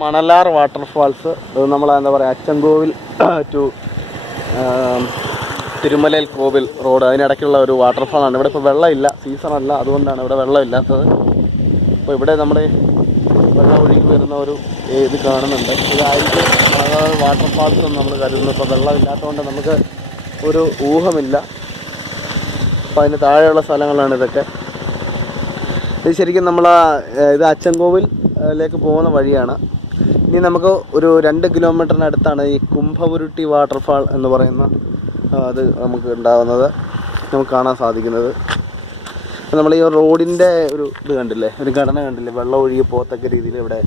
Manalar waterfalls നമ്മൾ എന്താ പറയുക അച്ചൻകോവിൽ ടു തിരുമലയിൽ കോവിൽ റോഡ് അതിനിടയ്ക്കുള്ള ഒരു വാട്ടർഫാളാണ്. ഇവിടെ ഇപ്പോൾ വെള്ളമില്ല, സീസണല്ല, അതുകൊണ്ടാണ് ഇവിടെ വെള്ളമില്ലാത്തത്. അപ്പോൾ ഇവിടെ നമ്മൾ വെള്ളം ഒഴുകി വരുന്ന ഒരു ഇത് കാണുന്നുണ്ട്. ഇതായിരിക്കും മണലാർ വാട്ടർഫാൾസ് എന്ന് നമ്മൾ കരുതുന്നു. ഇപ്പോൾ വെള്ളമില്ലാത്തതുകൊണ്ട് നമുക്ക് ഒരു ഊഹമില്ല. അപ്പോൾ അതിന് താഴെയുള്ള സ്ഥലങ്ങളാണ് ഇതൊക്കെ. ഇത് ശരിക്കും ഇത് അച്ചൻകോവിലേക്ക് പോകുന്ന വഴിയാണ്. ഇനി നമുക്ക് ഒരു 2 കിലോമീറ്ററിനടുത്താണ് ഈ കുംഭവുരുട്ടി വാട്ടർഫാൾ എന്ന് പറയുന്ന അത് നമുക്ക് ഉണ്ടാകുന്നത്, നമുക്ക് കാണാൻ സാധിക്കുന്നത്. നമ്മൾ ഈ റോഡിൻ്റെ ഒരു ഇത് കണ്ടില്ലേ, ഒരു ഘടന കണ്ടില്ലേ, വെള്ളം ഒഴുകി പോകത്തക്ക രീതിയിൽ ഇവിടെ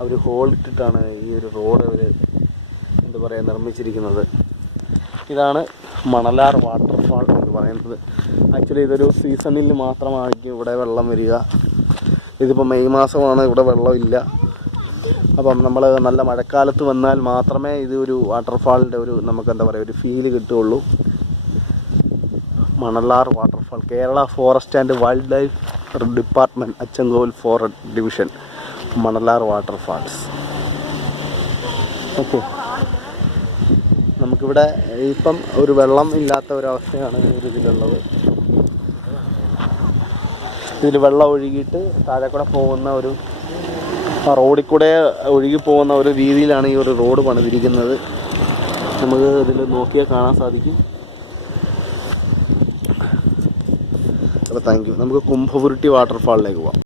അവർ ഹോളിട്ടിട്ടാണ് ഈ ഒരു റോഡ് അവർ എന്താ പറയുക നിർമ്മിച്ചിരിക്കുന്നത്. ഇതാണ് മണലാർ വാട്ടർഫാൾ എന്ന് പറയുന്നത്. ആക്ച്വലി ഇതൊരു സീസണിൽ മാത്രമായിരിക്കും ഇവിടെ വെള്ളം വരിക. ഇതിപ്പോൾ മെയ് മാസമാണ്, ഇവിടെ വെള്ളമില്ല. അപ്പം നമ്മൾ നല്ല മഴക്കാലത്ത് വന്നാൽ മാത്രമേ ഇത് ഒരു വാട്ടർഫാളിൻ്റെ ഒരു നമുക്ക് എന്താ പറയുക ഒരു ഫീല് കിട്ടുകയുള്ളൂ. Manalar waterfall, Kerala forest and wild life department, Achankovil forest division, Manalar waterfalls. Okay, നമുക്കിവിടെ ഇപ്പം ഒരു വെള്ളം ഇല്ലാത്ത ഒരവസ്ഥയാണ് ഇതിലുള്ളത്. ഇതിൽ വെള്ളം ഒഴുകിയിട്ട് താഴെ കൂടെ പോകുന്ന ഒരു റോഡിൽ കൂടെ ഒഴുകി പോകുന്ന ഒരു രീതിയിലാണ് ഈ ഒരു റോഡ് പണിതിരിക്കുന്നത്. നമുക്ക് ഇതിൽ നോക്കിയാൽ കാണാൻ സാധിക്കും. അപ്പോൾ താങ്ക് യു. നമുക്ക് കുംഭവുരുട്ടി വാട്ടർഫാളിലേക്ക് പോകാം.